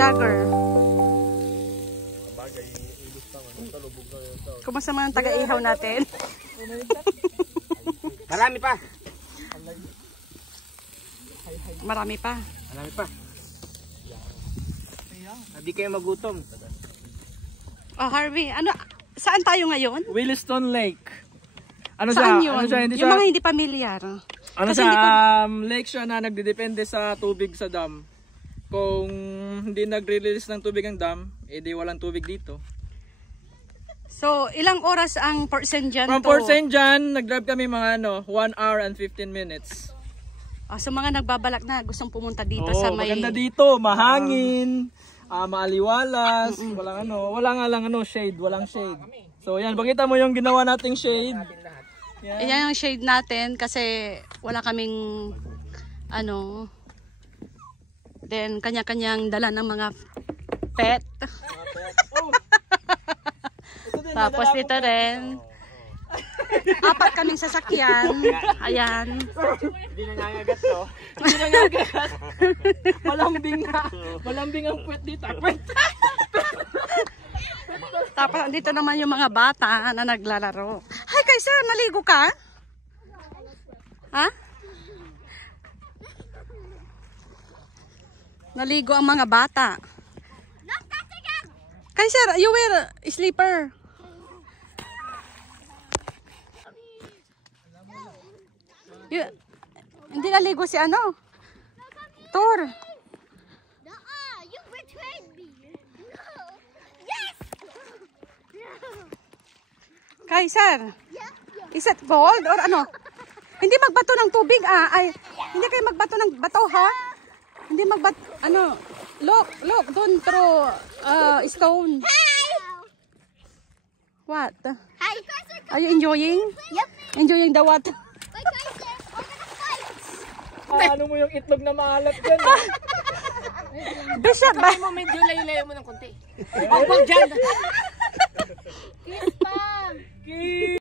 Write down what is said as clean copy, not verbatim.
Jagger. Kumusta mga taga-ihaw natin? Marami pa. Marami pa. Marami pa. Hindi kayo magutom. Oh, Harvey, ano, saan tayo ngayon? Williston Lake. Ano Saan siya? yun? Ano siya? Hindi Yung siya, mga hindi pamilyar. ano Kasi siya? hindi Lake siya na nagdedepende sa tubig sa dam. Kung hindi nagre-release ng tubig ang dam, edi walang tubig dito. So, ilang oras ang Port St. John From to? Port St. John, nag-drive kami mga 1 hour and 15 minutes. So, mga nagbabalak na gustong pumunta dito sa may... maganda dito, mahangin, maaliwalas, walang shade, walang shade. So yan, pakita mo yung ginawa nating shade. Yan yung shade natin kasi wala kaming then kanya-kanyang dala ng mga pet. Tapos dito rin. 4 kaming sasakyan. Ayan. Hindi nangangagat to. Hindi nangangagat. Malambing ang puwet dito. Tapos dito naman yung mga bata na naglalaro. Hi, Kaysa, naligo ka? Ha? Naligo ang mga bata. Kaysa, you wear slipper. Hindi naligo si ano? Thor. You betrayed me. No. Yes. Kaisar, is it cold or ano? Hindi magbato ng tubig ay hindi kayo magbato ng bato ha? Hindi magbato look, don't throw stone. Hi. What? Hi. Are you enjoying? Yep. Enjoying the water? Wait, guys, we're gonna fight. Ano mo yung itlog na maalat dyan? Bishop ba? Mo medyo layo-layo mo ng konti. Huwag dyan. Kiss, Mom.